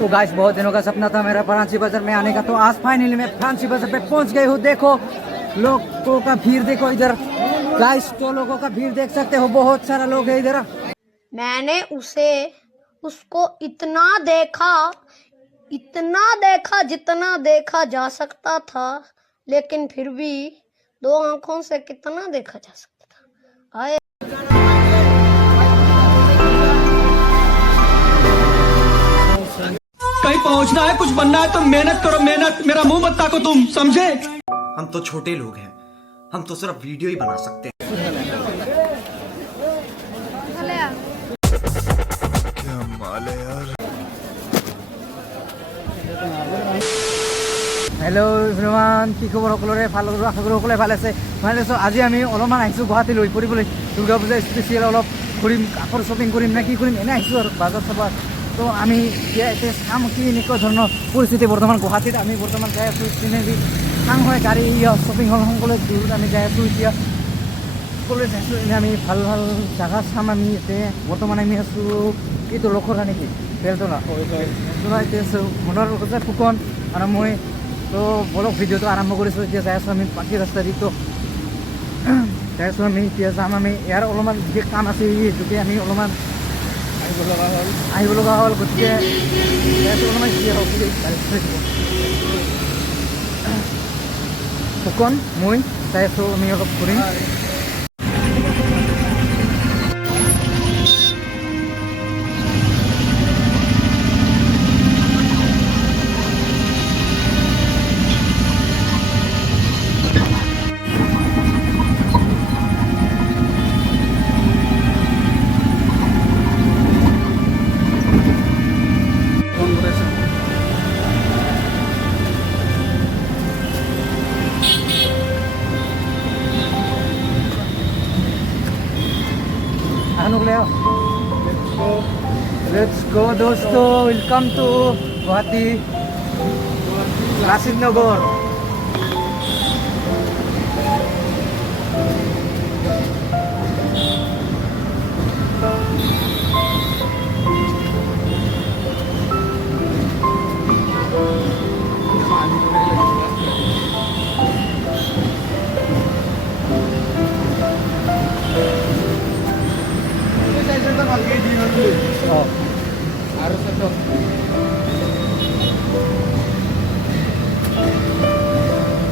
तो गाइस बहुत दिनों का सपना था मेरा फरांसी बाजार में आने का, तो आज फाइनली मैं फरांसी बाजार पे पहुंच गई हूँ। देखो लोगों का भीड़, देखो इधर गाइस, तो लोगों का भीड़ देख सकते हो, बहुत सारा लोग है इधर। मैंने उसको इतना देखा जितना देखा जा सकता था, लेकिन फिर भी 2 आंखों से कितना देखा जा सकता था। आए कहीं पहुंचना है, कुछ बनना है तो मेहनत करो, मेहनत। मेरा मुंह मत ताको, तुम समझे? हम तो छोटे लोग हैं, हम तो सिर्फ वीडियो ही बना सकते हैं। क्या माल है यार। हेलो एभ्रिवान, কি খবৰ সকলোৰে? ভাল আশা কৰোঁ সকলোৱে ভাল আছে। মানে আজি আমি অলপমান আহিছোঁ গুৱাহাটীলৈ ফুৰিবলৈ, দুৰ্গা পূজা স্পেচিয়েল অলপ ঘূৰিম, কাপোৰ শ্বপিং কৰিম নে কি কৰিম, এনেই আহিছোঁ আৰু বাজাৰ চাব। তো আমি এতিয়া চাম কি এনেকুৱা ধৰণৰ পৰিস্থিতি বৰ্তমান গুৱাহাটীত। আমি বৰ্তমান যাই আছোঁ চিনেৰি চাং হয় গাড়ী শ্বপিং হল সকলো দূৰত আমি যাই আছোঁ। এতিয়া সকলোৱে যাই আছোঁ, এনেই আমি ভাল ভাল জাগা চাম। আমি ইয়াতে বৰ্তমান আমি আছোঁ এইটো লখৰা নেকি, বেলতলা এতিয়া আছোঁ মনৰ যে ফুকন আৰু মই। তো বলক ভিডিঅ'টো আৰম্ভ কৰিছোঁ। এতিয়া যাই আছোঁ আমি পাখি ৰাস্তা দি, তো যাই আছোঁ আমি। এতিয়া যাম আমি, ইয়াৰ অলপমান বিশেষ কাম আছে গতিকে আমি অলপমান আহিব লগা হ'ল, গতিকে যাই আছোঁ অলপমান কি হওক বুলি ফুকন মই যাই আছোঁ, আমি অলপ ঘূৰিম। Let's go दोस्तों, वेलकम टू गुवाहाटी लाचित नगर।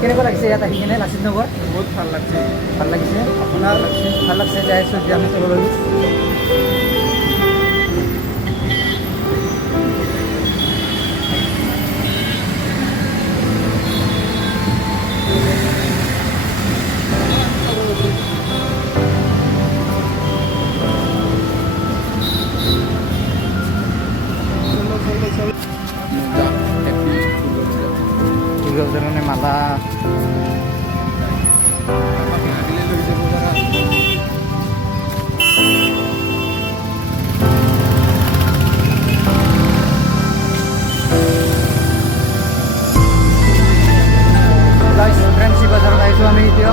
কেনেকুৱা লাগিছে ইয়াত আহি কিনে লাচিত নগৰ? बहुत ভাল লাগছে। ভাল লাগিছে আপোনাৰ? ভাল লাগছে। যাই আছোঁ এতিয়া আমি তললৈ। দুৰ্গা মালা ফ্ৰেন্সি বাজাৰত আহিছোঁ আমি এতিয়া।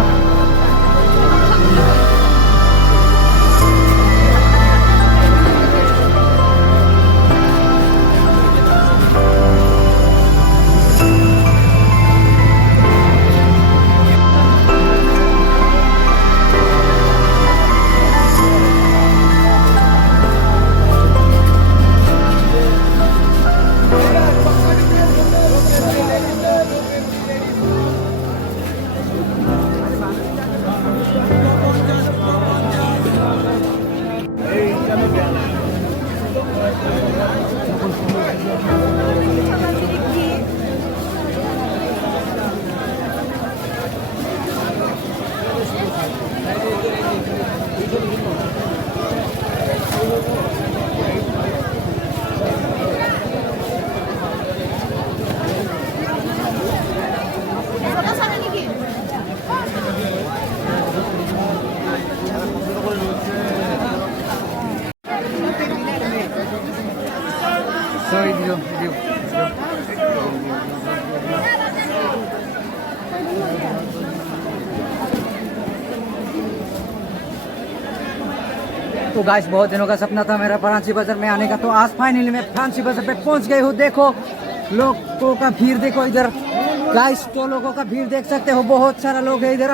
Sorry, video. तो गाइस बहुत दिनों का सपना था मेरा फरांसी बाजार में आने का, तो आज फाइनली मैं फरांसी बाजार पे पहुंच गई हूँ। देखो लोगों का भीड़ देखो इधर गाइस, तो लोगों का भीड़ देख सकते हो, बहुत सारा लोग है इधर।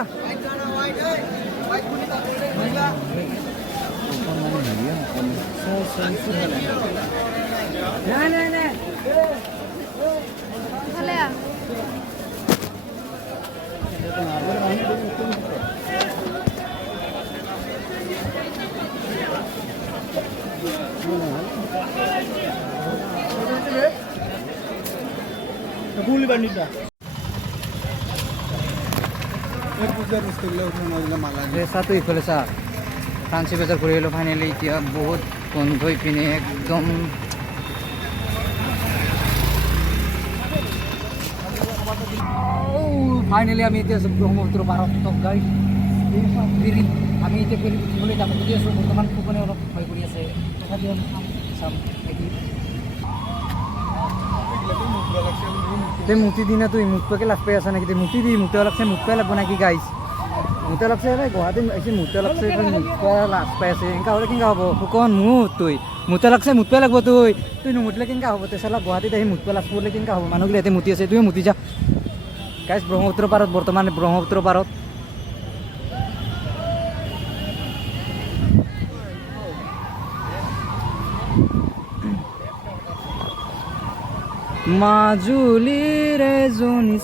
তো ইফালে চা ফ্ৰান্সি বজাৰ ঘূৰি আহিলোঁ ফাইনেলি। এতিয়া বহুত বন্ধ হৈ পিনে একদম ফাইনেলি আমি এতিয়া আছোঁ ব্ৰহ্মপুত্ৰ পাৰত। গাড়ী ফেৰী আমি এতিয়া ফেৰী উঠিবলৈ যাব খুজি আছোঁ। বৰ্তমান ফুকনে অলপ ভয় কৰি আছে, তথাপিও চাম নেকি। ते मुठी दी ना तू मुठ पे लग पे ऐसा नहीं कि मुठी दी मुठे अलग से मुठ पे लगना कि गाइस मुठे अलग से भाई गुवाहाटी ऐसे मुठे अलग से मुठ पे लग पे ऐसे इनका और किंगा हो कौन मुठ तू मुठे अलग से मुठ पे लगबो तू तू मुठ लेकिन का हो ते साला गुवाहाटी दे मुठ पे लगबो लेकिन का हो मानुक लेते मुठी আছে তুই মুঠি যা गाइस। ब्रह्मपुत्र पारत बर्तमान ब्रह्मपुत्र पारत মাজুলীৰ এজনী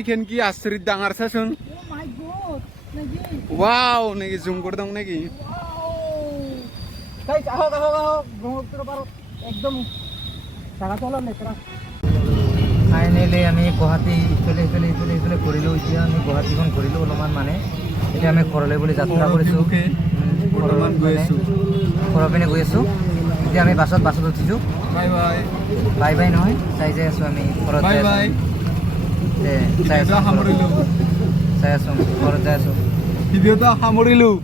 এইখান কি আচৰিত ডাঙৰ চাচোন। ৱাও নেকি জুম কৰি দওঁ নেকি। गाइस आओ ब्रह्मपुत्र पारत एकदम জায়গাটো অলপ লেতেৰা। ফাইনেলি আমি গুৱাহাটী ইফালে ঘূৰিলোঁ। এতিয়া আমি গুৱাহাটীখন ঘূৰিলোঁ অলপমান মানে। এতিয়া আমি ঘৰলৈ বুলি যাত্ৰা কৰিছোঁ, ঘৰৰ পিনে গৈ আছোঁ। এতিয়া আমি বাছত উঠিছোঁ। বাই বাই নহয়, চাই যাই আছোঁ আমি ঘৰত চাই আছোঁ ঘৰত যাই আছোঁ। ভিডিঅ'টো সামৰিলোঁ।